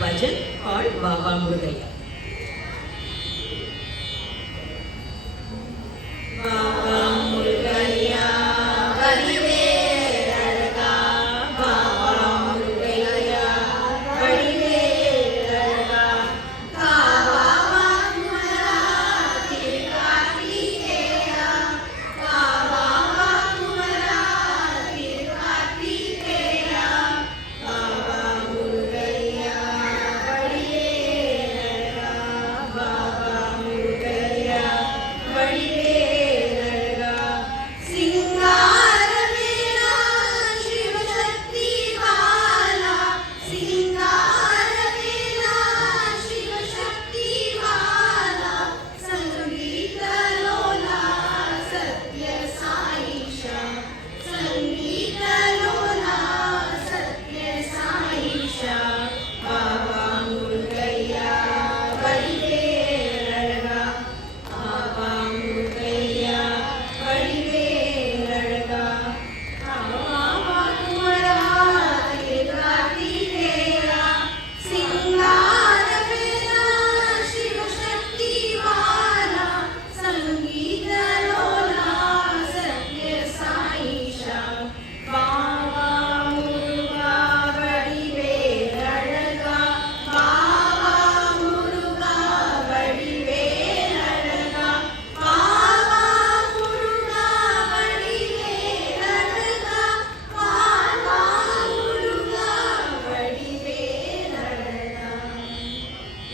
bhajan called Baba Murugaya. Baba Murugaya, Vadive Alaga, Baba Murugaya, Vadive Alaga, Baba Murugaya, Tirukatikeya, Baba Murugaya, Tirukatikeya, Baba Murugaya, Vadive Alaga, Baba Murugaya, Vadive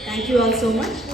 Thank you all so much.